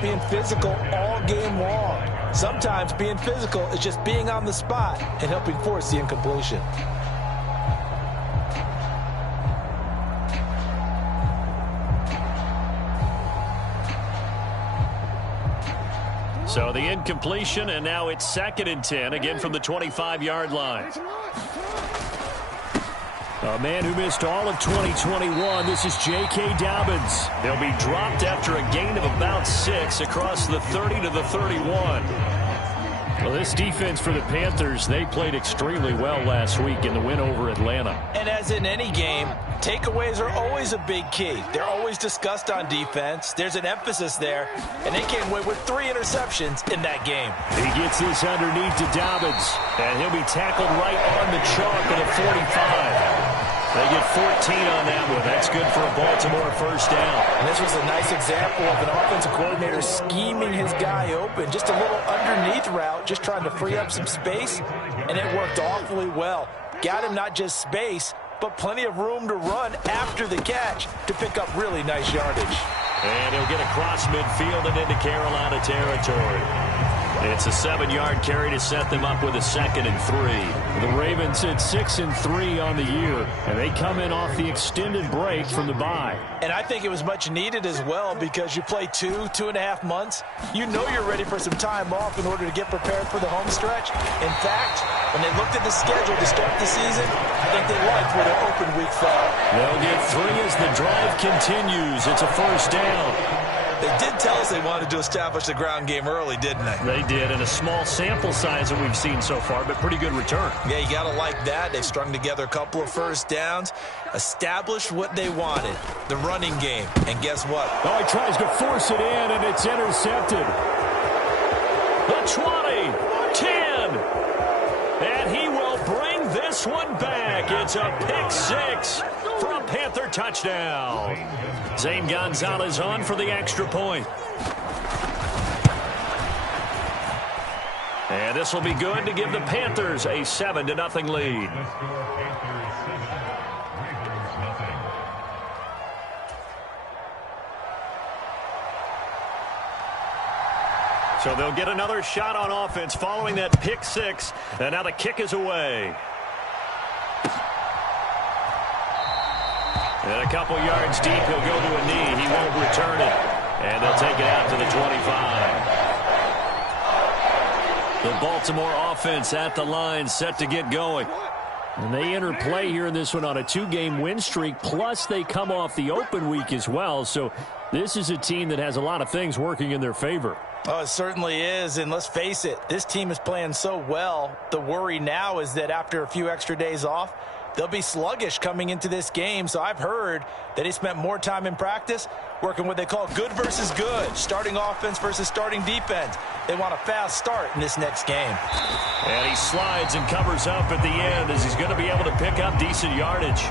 being physical all game long. Sometimes being physical is just being on the spot and helping force the incompletion. So the incompletion, and now it's 2nd and 10, again from the 25-yard line. A man who missed all of 2021, this is J.K. Dobbins. They'll be dropped after a gain of about 6 across the 30 to the 31. Well, this defense for the Panthers, they played extremely well last week in the win over Atlanta. And as in any game, takeaways are always a big key. They're always discussed on defense. There's an emphasis there, and they came away with 3 interceptions in that game. He gets this underneath to Dobbins, and he'll be tackled right on the chalk at a 45. They get 14 on that one. That's good for a Baltimore first down. And this was a nice example of an offensive coordinator scheming his guy open. Just a little underneath route, just trying to free up some space, and it worked awfully well. Got him not just space, but plenty of room to run after the catch to pick up really nice yardage. And he'll get across midfield and into Carolina territory. It's a 7-yard carry to set them up with a 2nd and 3. The Ravens at 6 and 3 on the year, and they come in off the extended break from the bye. And I think it was much needed as well, because you play 2.5 months. You know you're ready for some time off in order to get prepared for the home stretch. In fact, when they looked at the schedule to start the season, I think they liked where their open week fell. They'll get 3 as the drive continues. It's a first down. They did tell us they wanted to establish the ground game early, didn't they? They did, and a small sample size that we've seen so far, but pretty good return. Yeah, you got to like that. They've strung together a couple of first downs, established what they wanted, the running game. And guess what? Oh, he tries to force it in, and it's intercepted. The 20, 10, and he will bring this one back. It's a pick 6 for a Panther touchdown. Zane Gonzalez on for the extra point. And this will be good to give the Panthers a 7-0 lead. So they'll get another shot on offense following that pick 6. And now the kick is away. And a couple yards deep, he'll go to a knee. He won't return it. And they'll take it out to the 25. The Baltimore offense at the line, set to get going. And they enter play here in this one on a 2-game win streak, plus they come off the open week as well. So this is a team that has a lot of things working in their favor. Oh, it certainly is, and let's face it, this team is playing so well. The worry now is that after a few extra days off, they'll be sluggish coming into this game. So I've heard that he spent more time in practice working what they call good versus good, starting offense versus starting defense. They want a fast start in this next game. And he slides and covers up at the end as he's going to be able to pick up decent yardage.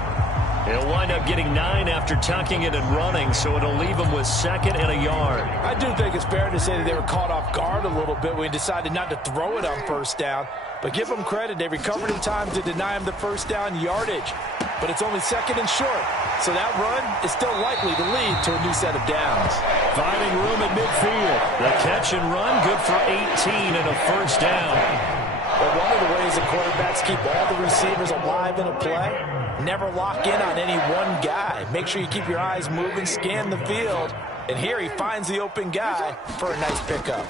He'll wind up getting 9 after tucking it and running, so it'll leave him with 2nd and a yard. I do think it's fair to say that they were caught off guard a little bit when he decided not to throw it on first down. But give them credit, they recovered in time to deny him the first down yardage. But it's only 2nd and short, so that run is still likely to lead to a new set of downs. Finding room at midfield. The catch and run, good for 18 and a first down. But one of the ways that quarterbacks keep all the receivers alive in a play, never lock in on any one guy. Make sure you keep your eyes moving, scan the field. And here he finds the open guy for a nice pickup.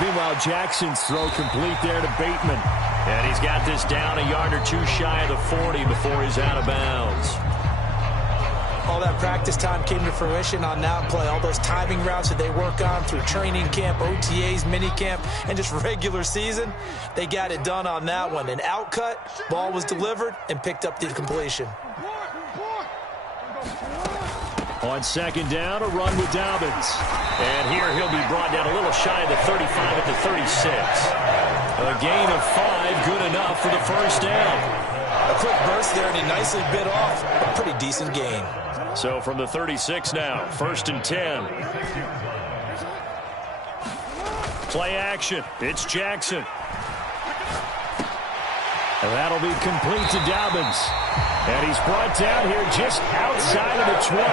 Meanwhile, Jackson's throw complete there to Bateman. And he's got this down a yard or 2 shy of the 40 before he's out of bounds. All that practice time came to fruition on that play. All those timing routes that they work on through training camp, OTAs, minicamp, and just regular season, they got it done on that one. An outcut, ball was delivered, and picked up the completion. On 2nd down, a run with Dobbins. And here he'll be brought down a little shy of the 35 at the 36. A gain of 5, good enough for the first down. A quick burst there, and he nicely bit off a pretty decent gain. So from the 36 now, 1st and 10. Play action. It's Jackson. And that'll be complete to Dobbins. And he's brought down here just outside of the 20.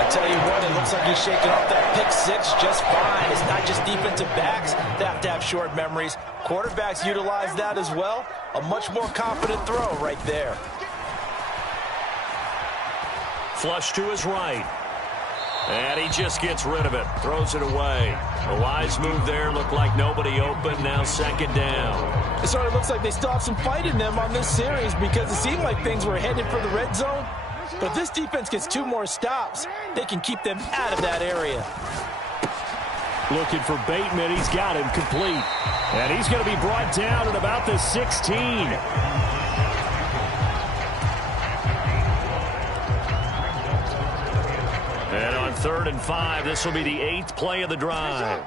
A I tell you what, it looks like he's shaking off that pick six just fine. It's not just defensive backs that have to have short memories. Quarterbacks utilize that as well. A much more confident throw right there. Flush to his right. And he just gets rid of it. Throws it away. A wise move there. Looked like nobody open. Now second down. It sort of looks like they still have some fight in them on this series because it seemed like things were headed for the red zone. But if this defense gets 2 more stops, they can keep them out of that area. Looking for Bateman. He's got him complete. And he's going to be brought down at about the 16. And on 3rd and 5, this will be the 8th play of the drive.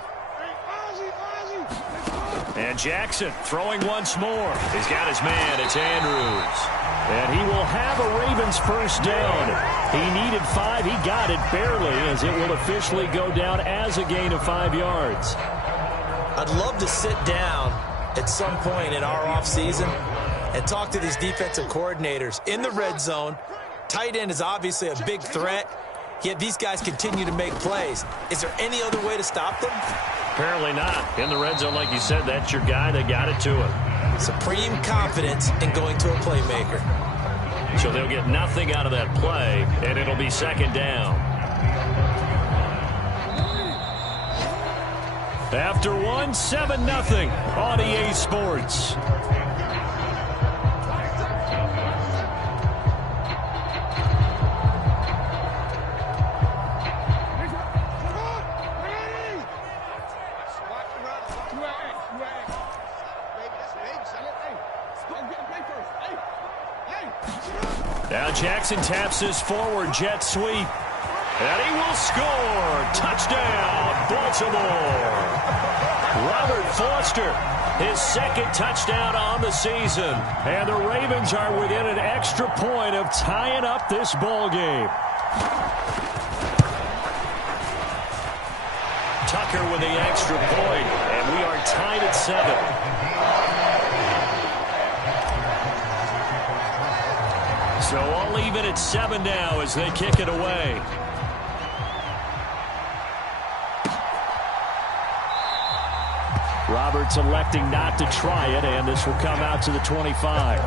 And Jackson throwing once more. He's got his man. It's Andrews. And he will have a Ravens first down. He needed 5. He got it barely, as it will officially go down as a gain of 5 yards. I'd love to sit down at some point in our offseason and talk to these defensive coordinators in the red zone. Tight end is obviously a big threat, yet these guys continue to make plays. Is there any other way to stop them? Apparently not. In the red zone, like you said, that's your guy. They got it to him. Supreme confidence in going to a playmaker. So they'll get nothing out of that play, and it'll be second down. After 1, 7-0 on EA Sports. Now Jackson taps his forward jet sweep. And he will score. Touchdown, Baltimore. Robert Foster, his 2nd touchdown on the season. And the Ravens are within an extra point of tying up this ball game. Tucker with the extra point, and we are tied at 7. So all even at 7 now as they kick it away. Roberts electing not to try it, and this will come out to the 25.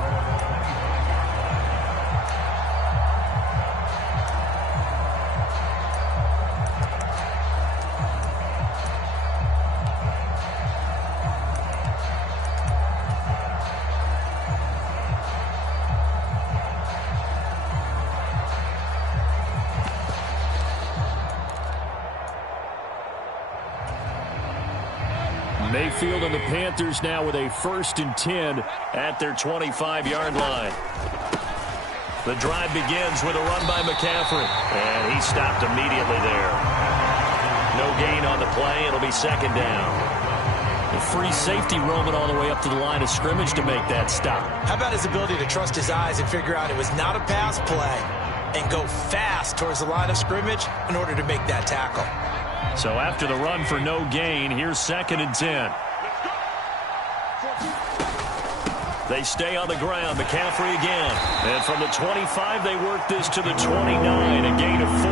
Mayfield and the Panthers now with a 1st and 10 at their 25-yard line. The drive begins with a run by McCaffrey, and he stopped immediately there. No gain on the play. It'll be second down. The free safety roaming all the way up to the line of scrimmage to make that stop. How about his ability to trust his eyes and figure out it was not a pass play and go fast towards the line of scrimmage in order to make that tackle. So after the run for no gain, here's 2nd and 10. They stay on the ground. McCaffrey again. And from the 25, they work this to the 29, a gain of 4.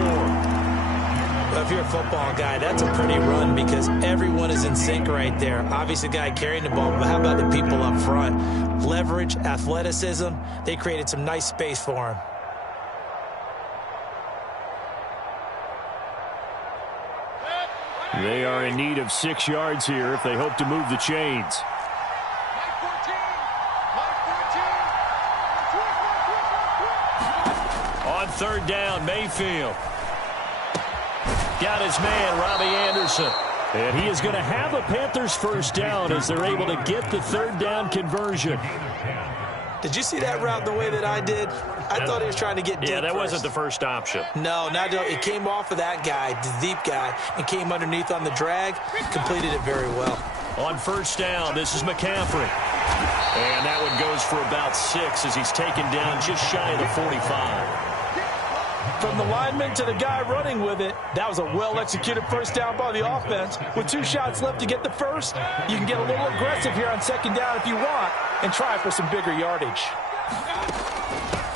Well, if you're a football guy, that's a pretty run because everyone is in sync right there. Obviously, the guy carrying the ball, but how about the people up front? Leverage, athleticism, they created some nice space for him. They are in need of 6 yards here if they hope to move the chains. On 3rd down, Mayfield. Got his man, Robbie Anderson. And he is going to have a Panthers first down as they're able to get the 3rd down conversion. Did you see that route the way that I did? I thought he was trying to get deep. Yeah, that first. wasn't the first option. No, it came off of that guy, the deep guy, and came underneath on the drag. Completed it very well. On 1st down, this is McCaffrey. And that one goes for about 6 as he's taken down just shy of the 45. From the lineman to the guy running with it, that was a well-executed first down by the offense. With 2 shots left to get the first, you can get a little aggressive here on 2nd down if you want and try for some bigger yardage.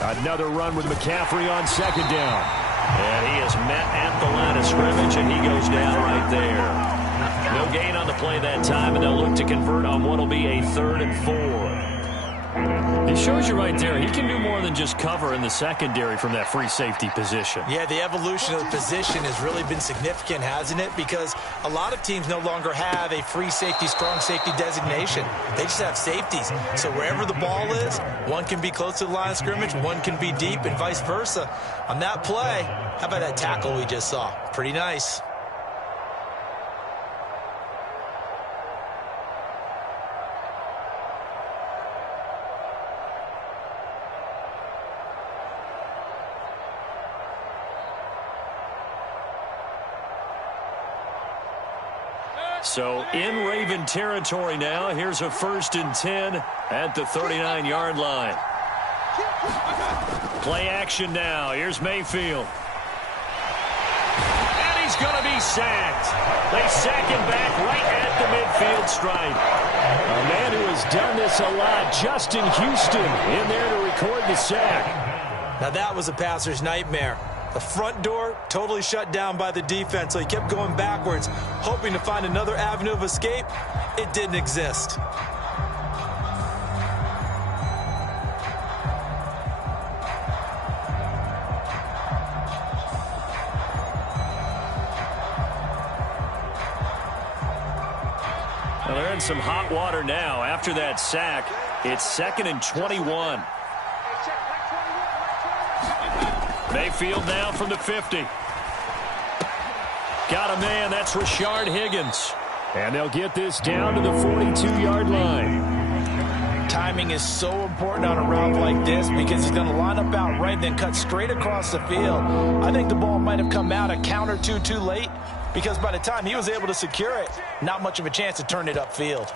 Another run with McCaffrey on 2nd down. And he is met at the line of scrimmage, and he goes down right there. No gain on the play that time, and they'll look to convert on what will be a 3rd and 4. It shows you right there, he can do more than just cover in the secondary from that free safety position. Yeah, the evolution of the position has really been significant, hasn't it? Because a lot of teams no longer have a free safety, strong safety designation. They just have safeties. So wherever the ball is, one can be close to the line of scrimmage, one can be deep, and vice versa. On that play, how about that tackle we just saw? Pretty nice. So in Raven territory now. Here's a 1st and 10 at the 39-yard line. Play action now. Here's Mayfield. And he's going to be sacked. They sack him back right at the midfield stripe. A man who has done this a lot, Justin Houston, in there to record the sack. Now that was a passer's nightmare. The front door totally shut down by the defense, so he kept going backwards, hoping to find another avenue of escape. It didn't exist. Well, they're in some hot water now. After that sack, it's 2nd and 21. Mayfield now from the 50. Got a man. That's Rashard Higgins. And they'll get this down to the 42-yard line. Timing is so important on a route like this because he's going to line up out right, then cut straight across the field. I think the ball might have come out a count or two too late because by the time he was able to secure it, not much of a chance to turn it upfield.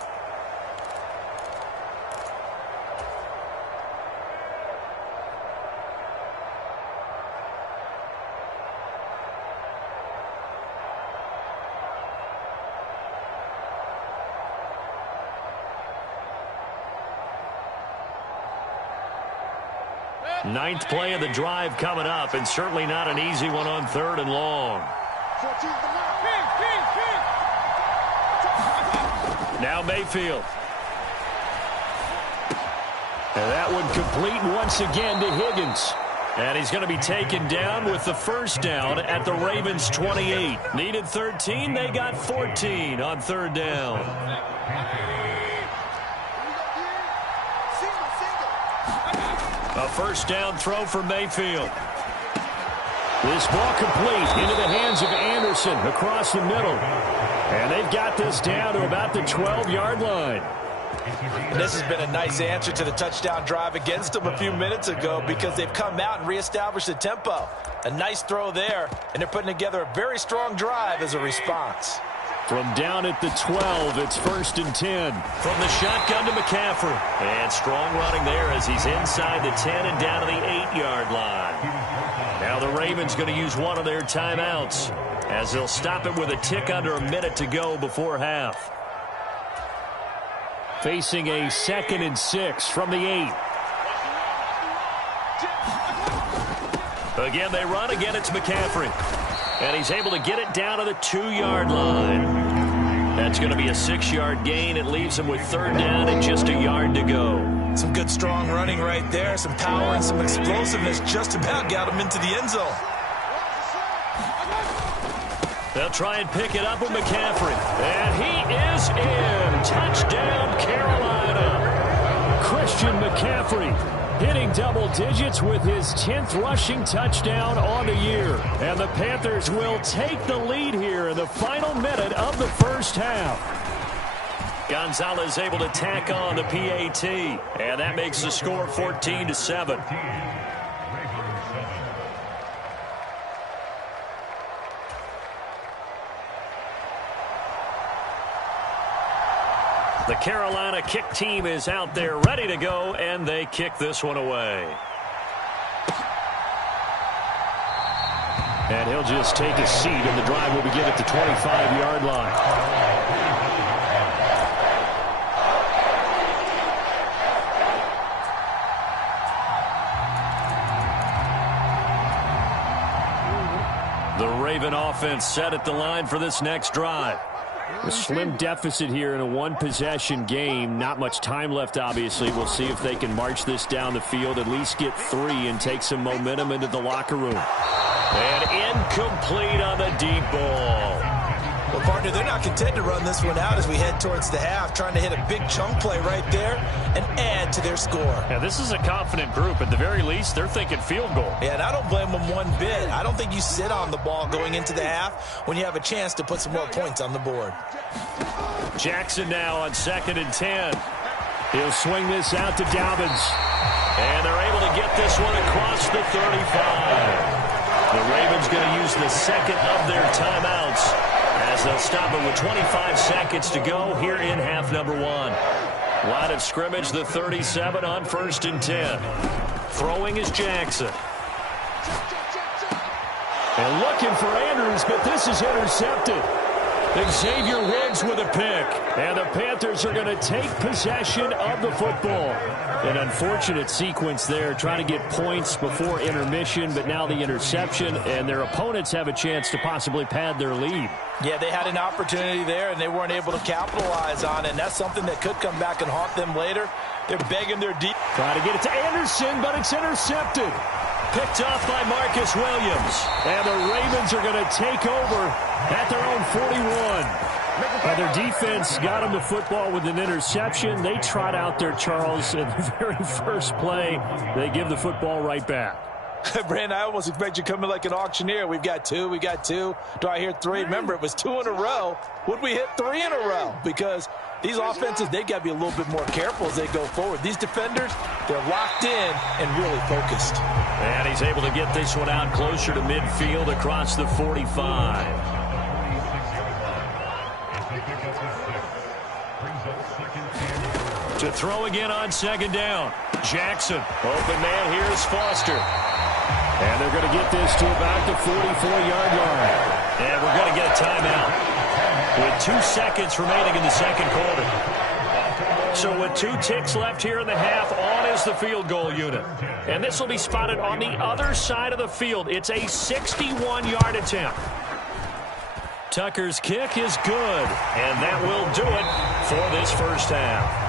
Ninth play of the drive coming up, and certainly not an easy one on 3rd and long. Now Mayfield. And that one complete once again to Higgins. And he's going to be taken down with the 1st down at the Ravens' 28. Needed 13, they got 14 on 3rd down. A 1st down throw for Mayfield. This ball complete into the hands of Anderson across the middle. And they've got this down to about the 12-yard line. And this has been a nice answer to the touchdown drive against them a few minutes ago because they've come out and reestablished the tempo. A nice throw there, and they're putting together a very strong drive as a response. From down at the 12, it's 1st and 10. From the shotgun to McCaffrey. And strong running there as he's inside the 10 and down to the 8-yard line. Now the Ravens going to use one of their timeouts as they'll stop it with a tick under a minute to go before half. Facing a 2nd and 6 from the 8. Again, they run. Again, it's McCaffrey. And he's able to get it down to the 2-yard line. That's going to be a 6-yard gain. It leaves him with 3rd down and just a yard to go. Some good strong running right there. Some power and some explosiveness just about got him into the end zone. They'll try and pick it up with McCaffrey. And he is in. Touchdown, Carolina. Christian McCaffrey hitting double digits with his 10th rushing touchdown on the year. And the Panthers will take the lead here in the final minute of the 1st half. Gonzalez able to tack on the PAT. And that makes the score 14-7. The Carolina kick team is out there ready to go, and they kick this one away. And he'll just take a seat, and the drive will begin at the 25-yard line. Raven offense set at the line for this next drive. A slim deficit here in a one-possession game. Not much time left, obviously. We'll see if they can march this down the field, at least get 3 and take some momentum into the locker room. And incomplete on the deep ball. Well, partner, they're not content to run this one out as we head towards the half, trying to hit a big chunk play right there and add to their score. Yeah, this is a confident group. At the very least, they're thinking field goal. Yeah, and I don't blame them one bit. I don't think you sit on the ball going into the half when you have a chance to put some more points on the board. Jackson now on 2nd and 10. He'll swing this out to Dobbins. And they're able to get this one across the 35. The Ravens going to use the second of their timeouts as they'll stop it with 25 seconds to go here in half number 1. Line of scrimmage, the 37 on 1st and 10. Throwing is Jackson. And looking for Andrews, but this is intercepted. Xavier Wiggs with a pick. And the Panthers are going to take possession of the football. An unfortunate sequence there, trying to get points before intermission, but now the interception, and their opponents have a chance to possibly pad their lead. Yeah, they had an opportunity there, and they weren't able to capitalize on it, and that's something that could come back and haunt them later. They're begging their deep. Trying to get it to Anderson, but it's intercepted. Picked off by Marcus Williams. And the Ravens are going to take over at their own 41. Their defense got them the football with an interception. They trot out there, Charles, in the very first play. They give the football right back. Brandon, I almost expect you to come in like an auctioneer. We've got 2, we got 2. Do I hear 3? Remember, it was 2 in a row. Would we hit 3 in a row? Because these offenses, they got to be a little bit more careful as they go forward. These defenders, they're locked in and really focused. And he's able to get this one out closer to midfield across the 45. To throw again on 2nd down. Jackson. Open man here is Foster. And they're going to get this to about the 44-yard line. And we're going to get a timeout with 2 seconds remaining in the second quarter. So with 2 ticks left here in the half, on is the field goal unit. And this will be spotted on the other side of the field. It's a 61-yard attempt. Tucker's kick is good, and that will do it for this first half.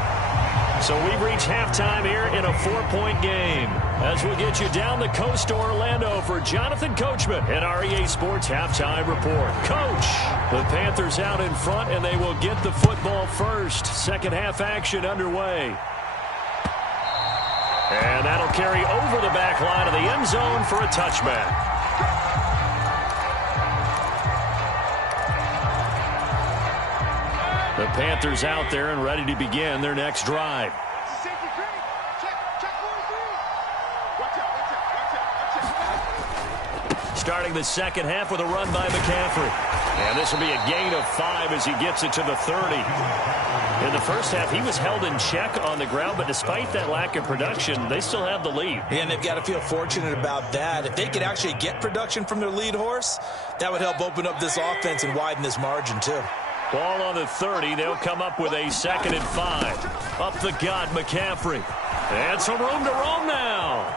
So we've reached halftime here in a 4-point game. As we'll get you down the coast to Orlando for Jonathan Coachman at our EA Sports Halftime Report. Coach, the Panthers out in front, and they will get the football first. Second half action underway. And that'll carry over the back line of the end zone for a touchback. The Panthers out there and ready to begin their next drive. Starting the second half with a run by McCaffrey. And this will be a gain of 5 as he gets it to the 30. In the first half, he was held in check on the ground, but despite that lack of production, they still have the lead. And they've got to feel fortunate about that. If they could actually get production from their lead horse, that would help open up this offense and widen this margin too. Ball on the 30. They'll come up with a 2nd and 5. Up the gut, McCaffrey. And some room to roam now.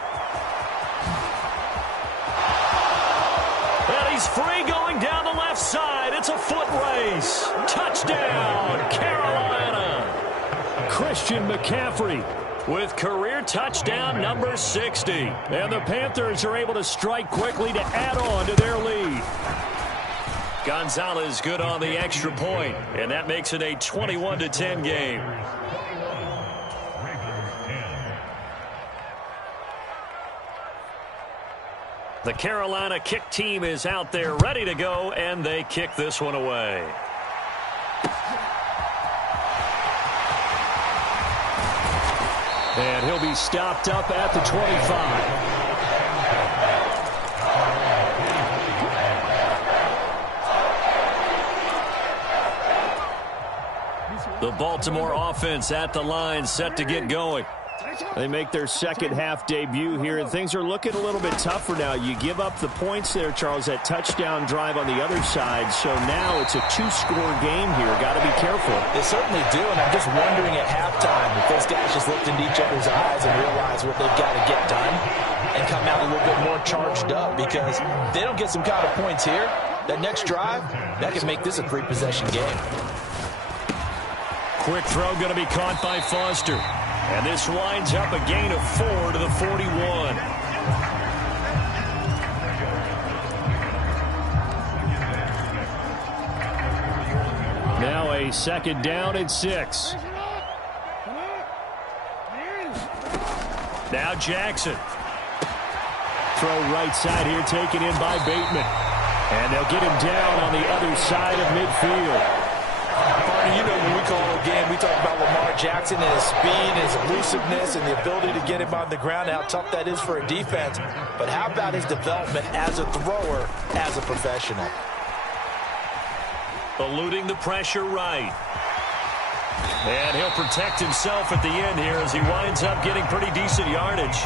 And he's free going down the left side. It's a foot race. Touchdown, Carolina. Christian McCaffrey with career touchdown number 60. And the Panthers are able to strike quickly to add on to their lead. Gonzalez good on the extra point, and that makes it a 21-10 game. The Carolina kick team is out there ready to go, and they kick this one away. And he'll be stopped up at the 25. The Baltimore offense at the line, set to get going. They make their second half debut here, and things are looking a little bit tougher now. You give up the points there, Charles, that touchdown drive on the other side. So now it's a 2-score game here. Got to be careful. They certainly do, and I'm just wondering at halftime if those guys just looked into each other's eyes and realize what they've got to get done and come out a little bit more charged up, because if they don't get some kind of points here, that next drive, that could make this a 3-possession game. Quick throw going to be caught by Foster. And this winds up a gain of 4 to the 41. Now a second down and 6. Now Jackson. Throw right side here taken in by Bateman. And they'll get him down on the other side of midfield. Barney, you know when we call a game, we talk about Lamar Jackson and his speed, his elusiveness, and the ability to get him on the ground, how tough that is for a defense. But how about his development as a thrower, as a professional? Eluding the pressure right. And he'll protect himself at the end here as he winds up getting pretty decent yardage.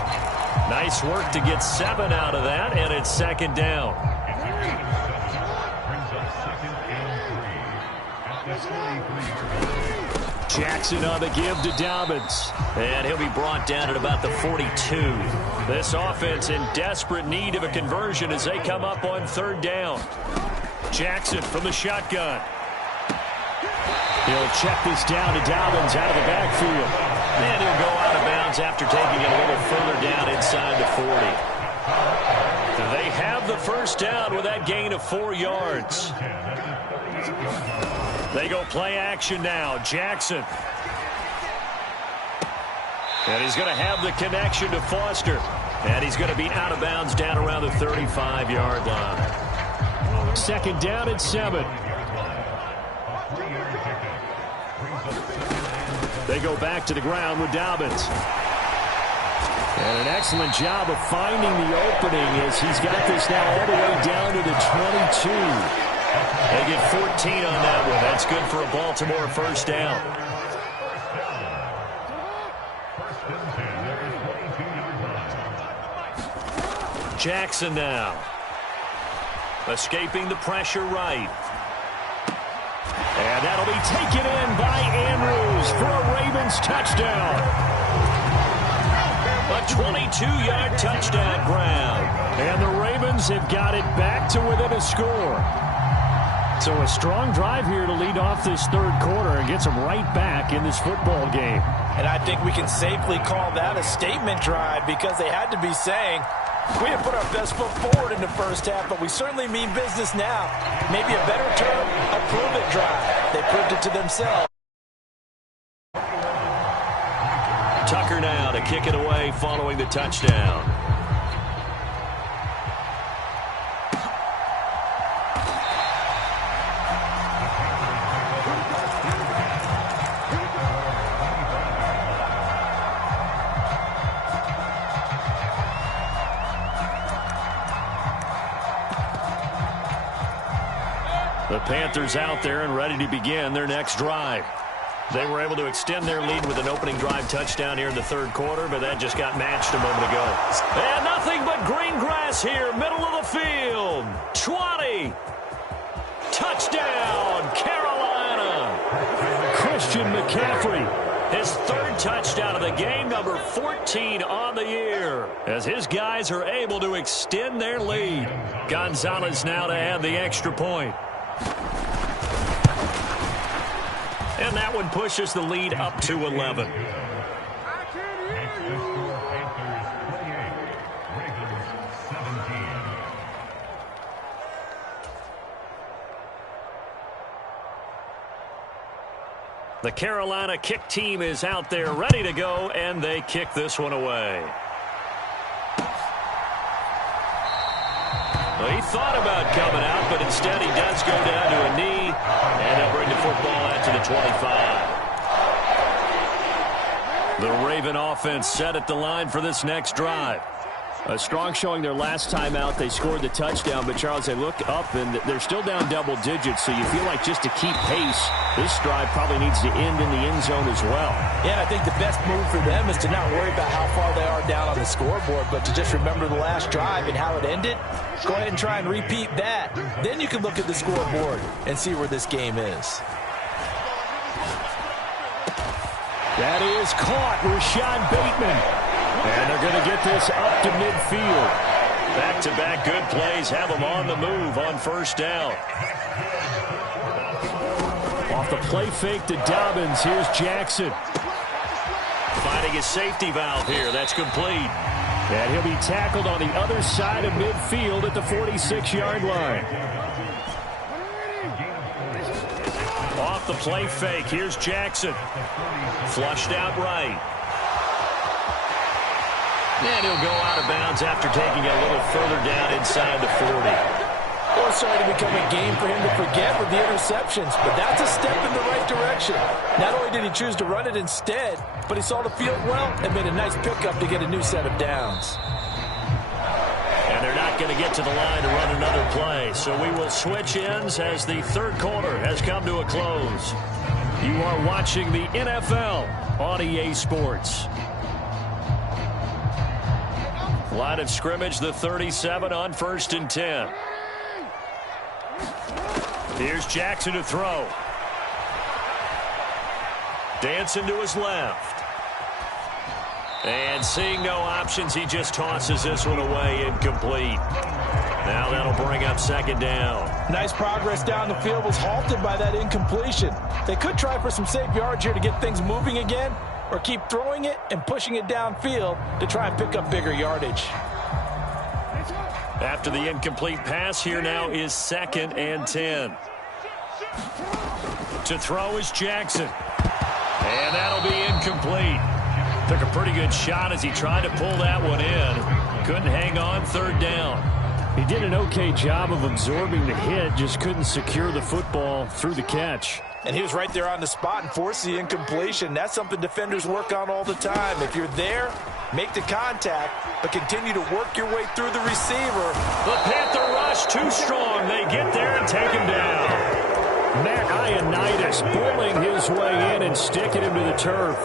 Nice work to get 7 out of that, and it's second down. Jackson on the give to Dobbins. And he'll be brought down at about the 42. This offense in desperate need of a conversion as they come up on third down. Jackson from the shotgun. He'll check this down to Dobbins out of the backfield. And he'll go out of bounds after taking it a little further down inside the 40. They have the first down with that gain of 4 yards. They go play action now. Jackson. And he's going to have the connection to Foster. And he's going to be out of bounds down around the 35-yard line. Second down and 7. They go back to the ground with Dobbins. And an excellent job of finding the opening as he's got this now all the way down to the 22. They get 14 on that one. That's good for a Baltimore first down. Jackson now. Escaping the pressure right. And that'll be taken in by Andrews for a Ravens touchdown. A 22-yard touchdown grab. And the Ravens have got it back to within a score. So a strong drive here to lead off this third quarter and gets them right back in this football game. And I think we can safely call that a statement drive because they had to be saying, we didn't put our best foot forward in the first half, but we certainly mean business now. Maybe a better term, a prove-it drive. They proved it to themselves. Tucker now to kick it away following the touchdown. The Panthers out there and ready to begin their next drive. They were able to extend their lead with an opening drive touchdown here in the third quarter, but that just got matched a moment ago. And nothing but green grass here, middle of the field. 20. Touchdown, Carolina. Christian McCaffrey. His third touchdown of the game, number 14 on the year, as his guys are able to extend their lead. Gonzalez now to add the extra point. And that one pushes the lead up to 11. The Carolina kick team is out there ready to go, and they kick this one away. Well, he thought about coming out, but instead he does go down to a knee, and they'll bring the football out to the 25. The Raven offense set at the line for this next drive. A strong showing their last time out. They scored the touchdown, but Charles, they look up and they're still down double digits, so you feel like just to keep pace, this drive probably needs to end in the end zone as well. Yeah, and I think the best move for them is to not worry about how far they are down on the scoreboard, but to just remember the last drive and how it ended. Go ahead and try and repeat that. Then you can look at the scoreboard and see where this game is. That is caught, Rashad Bateman. And they're going to get this up to midfield. Back-to-back good plays have them on the move on first down. Off the play fake to Dobbins. Here's Jackson. Finding his safety valve here. That's complete. And he'll be tackled on the other side of midfield at the 46-yard line. Off the play fake. Here's Jackson. Flushed out right. And he'll go out of bounds after taking a little further down inside the 40. Well, sorry to become a game for him to forget with the interceptions, but that's a step in the right direction. Not only did he choose to run it instead, but he saw the field well and made a nice pickup to get a new set of downs. And they're not going to get to the line to run another play, so we will switch ends as the third quarter has come to a close. You are watching the NFL on EA Sports. Line of scrimmage, the 37 on 1st and 10. Here's Jackson to throw. Dancing to his left. And seeing no options, he just tosses this one away, incomplete. Now that'll bring up second down. Nice progress down the field, was halted by that incompletion. They could try for some safe yards here to get things moving again, or keep throwing it and pushing it downfield to try and pick up bigger yardage. After the incomplete pass, here now is 2nd and 10. To throw is Jackson. And that'll be incomplete. Took a pretty good shot as he tried to pull that one in. Couldn't hang on, 3rd down. He did an okay job of absorbing the hit, just couldn't secure the football through the catch. And he was right there on the spot and forced the incompletion. That's something defenders work on all the time. If you're there, make the contact, but continue to work your way through the receiver. The Panther rush too strong. They get there and take him down. Matt Ioannidis pulling his way in and sticking him to the turf.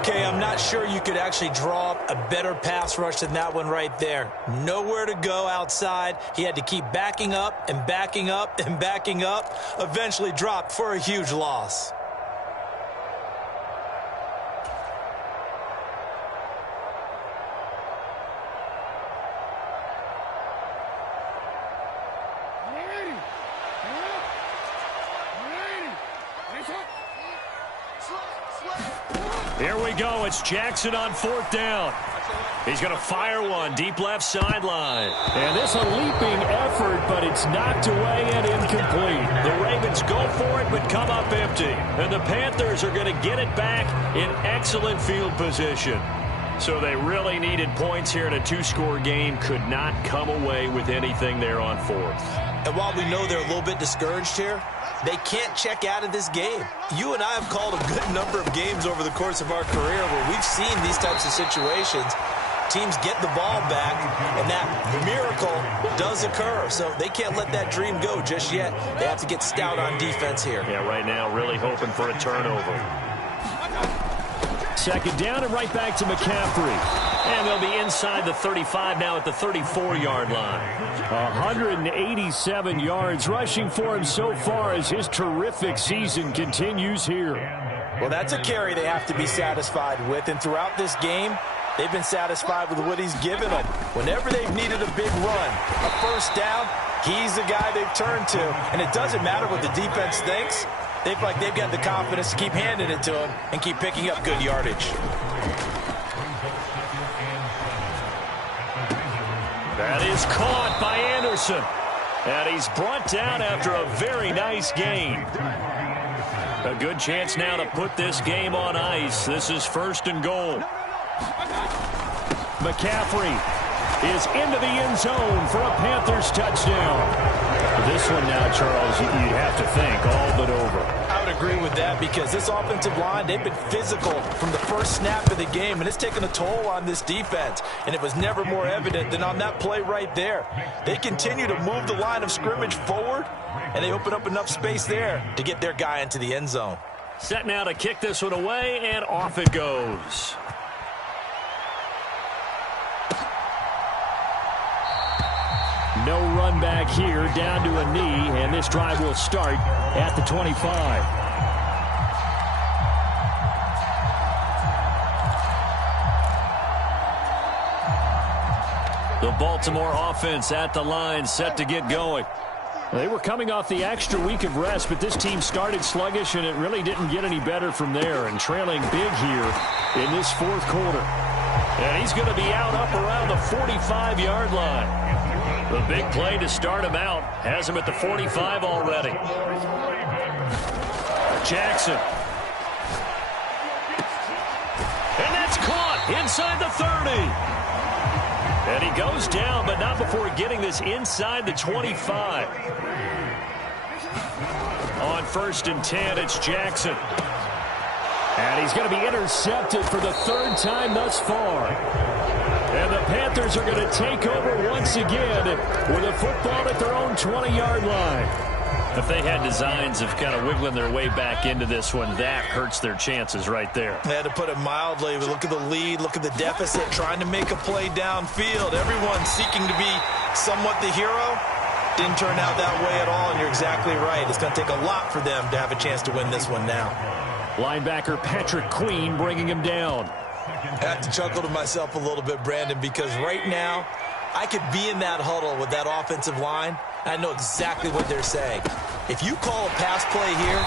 Okay, I'm not sure you could actually draw up a better pass rush than that one right there. Nowhere to go outside. He had to keep backing up and backing up and backing up. Eventually dropped for a huge loss. Here we go. It's Jackson on 4th down. He's going to fire one deep left sideline. And this a leaping effort, but it's knocked away and incomplete. The Ravens go for it, but come up empty. And the Panthers are going to get it back in excellent field position. So they really needed points here in a 2-score game. Could not come away with anything there on 4th. And while we know they're a little bit discouraged here, they can't check out of this game. You and I have called a good number of games over the course of our career where we've seen these types of situations. Teams get the ball back, and that miracle does occur. So they can't let that dream go just yet. They have to get stout on defense here. Yeah, right now really hoping for a turnover. 2nd down and right back to McCaffrey. And they'll be inside the 35 now at the 34-yard line. 187 yards rushing for him so far as his terrific season continues here. Well, that's a carry they have to be satisfied with. And throughout this game, they've been satisfied with what he's given them. Whenever they've needed a big run, a first down, he's the guy they've turned to. And it doesn't matter what the defense thinks. They feel like they've got the confidence to keep handing it to him and keep picking up good yardage. That is caught by Anderson. And he's brought down after a very nice gain. A good chance now to put this game on ice. This is 1st and goal. McCaffrey is into the end zone for a Panthers touchdown. This one now, Charles, you'd have to think all but over. I would agree with that because this offensive line, they've been physical from the first snap of the game, and it's taken a toll on this defense, and it was never more evident than on that play right there. They continue to move the line of scrimmage forward, and they open up enough space there to get their guy into the end zone. Set now to kick this one away, and off it goes. No run back here, down to a knee, and this drive will start at the 25. The Baltimore offense at the line, set to get going. They were coming off the extra week of rest, but this team started sluggish, and it really didn't get any better from there, and trailing big here in this fourth quarter. And he's going to be out up around the 45-yard line. The big play to start him out has him at the 45 already. Jackson. And that's caught inside the 30. And he goes down, but not before getting this inside the 25. On 1st and 10, it's Jackson. And he's going to be intercepted for the third time thus far. And the Panthers are going to take over once again with a football at their own 20-yard line. If they had designs of kind of wiggling their way back into this one, that hurts their chances right there. Yeah, to put it mildly, but look at the lead, look at the deficit, trying to make a play downfield. Everyone seeking to be somewhat the hero. Didn't turn out that way at all, and you're exactly right. It's going to take a lot for them to have a chance to win this one now. Linebacker Patrick Queen bringing him down. I have to chuckle to myself a little bit, Brandon, because right now I could be in that huddle with that offensive line. I know exactly what they're saying. If you call a pass play here,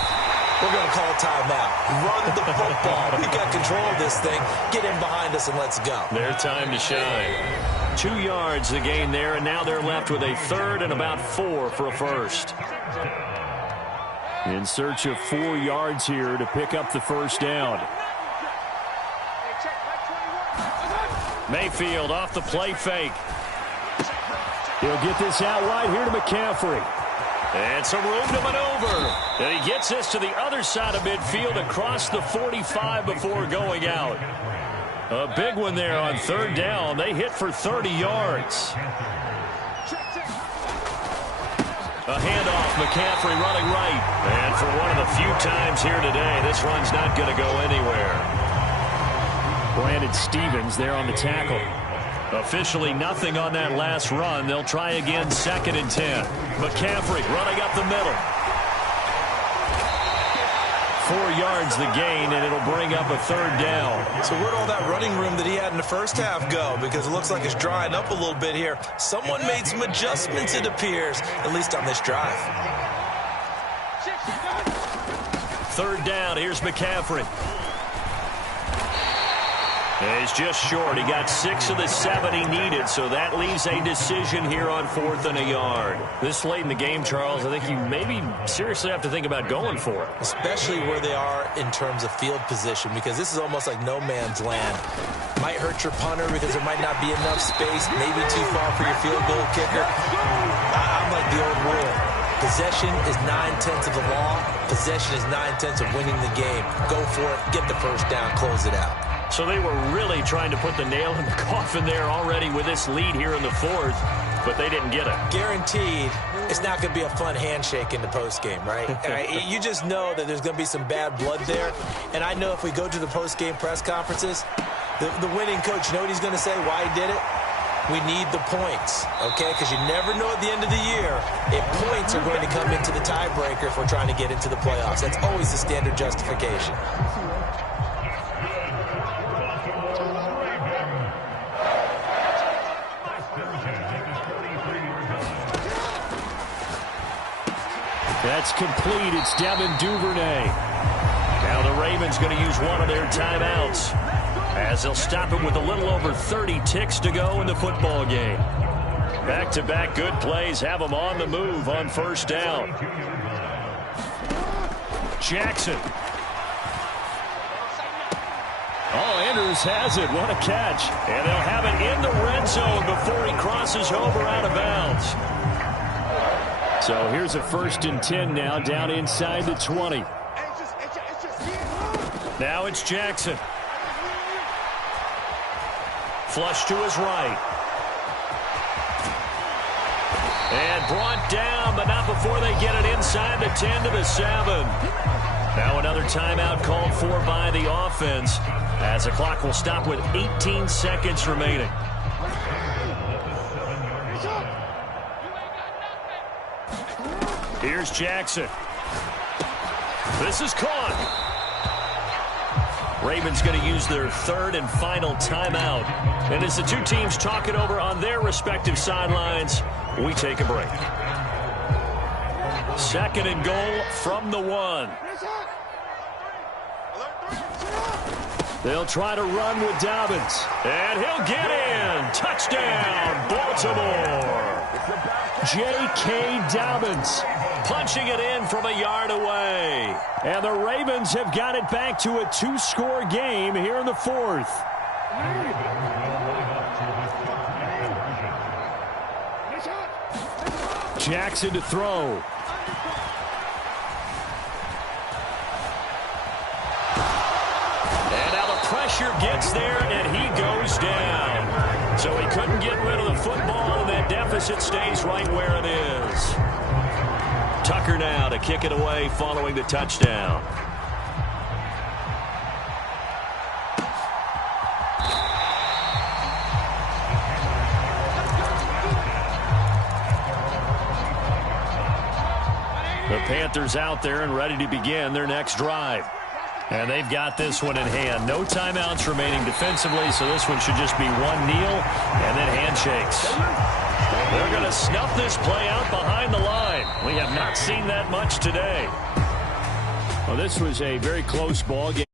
we're going to call a timeout. Run the football. We've got control of this thing. Get in behind us and let's go. Their time to shine. 2 yards the gain there, and now they're left with a third and about 4 for a first. In search of 4 yards here to pick up the first down. Mayfield off the play fake. He'll get this out wide here to McCaffrey. And some room to maneuver. And he gets this to the other side of midfield across the 45 before going out. A big one there on 3rd down. They hit for 30 yards. A handoff, McCaffrey running right. And for one of the few times here today, this run's not going to go anywhere. Brandon Stevens there on the tackle. Officially nothing on that last run. They'll try again 2nd and 10. McCaffrey running up the middle. 4 yards the gain, and it'll bring up a 3rd down. So where'd all that running room that he had in the first half go? Because it looks like it's drying up a little bit here. Someone made some adjustments, it appears, at least on this drive. 3rd down, here's McCaffrey. And he's just short. He got 6 of the 7 he needed, so that leaves a decision here on 4th and a yard. This late in the game, Charles, I think you maybe seriously have to think about going for it. Especially where they are in terms of field position, because this is almost like no man's land. Might hurt your punter because there might not be enough space, maybe too far for your field goal kicker. I'm like the old rule. Possession is 9/10 of the law. Possession is 9/10 of winning the game. Go for it, get the first down, close it out. So they were really trying to put the nail in the coffin there already with this lead here in the 4th, but they didn't get it. Guaranteed, it's not going to be a fun handshake in the postgame, right? You just know that there's going to be some bad blood there, and I know if we go to the postgame press conferences, the winning coach, you know what he's going to say, why he did it? We need the points, okay? Because you never know at the end of the year if points are going to come into the tiebreaker if we're trying to get into the playoffs. That's always the standard justification. That's complete. It's Devin Duvernay. Now the Ravens going to use one of their timeouts as they'll stop it with a little over 30 ticks to go in the football game. Back-to-back good plays have them on the move on 1st down. Jackson. Oh, Andrews has it. What a catch. And they'll have it in the red zone before he crosses over out of bounds. So here's a 1st and 10 now, down inside the 20. Now it's Jackson. Flush to his right. And brought down, but not before they get it inside the 10 to the 7. Now another timeout called for by the offense as the clock will stop with 18 seconds remaining. Here's Jackson. This is caught. Ravens going to use their third and final timeout. And as the two teams talk it over on their respective sidelines, we take a break. 2nd and goal from the 1. They'll try to run with Dobbins. And he'll get in. Touchdown, Baltimore. J.K. Dobbins punching it in from a yard away. And the Ravens have got it back to a 2-score game here in the 4th. Jackson to throw. And now the pressure gets there, and he goes down. So he couldn't get rid of the football, and that deficit stays right where it is. Tucker now to kick it away following the touchdown. The Panthers out there and ready to begin their next drive. And they've got this one in hand. No timeouts remaining defensively, so this one should just be one kneel and then handshakes. They're going to snuff this play out behind the line. We have not seen that much today. Well, this was a very close ball game.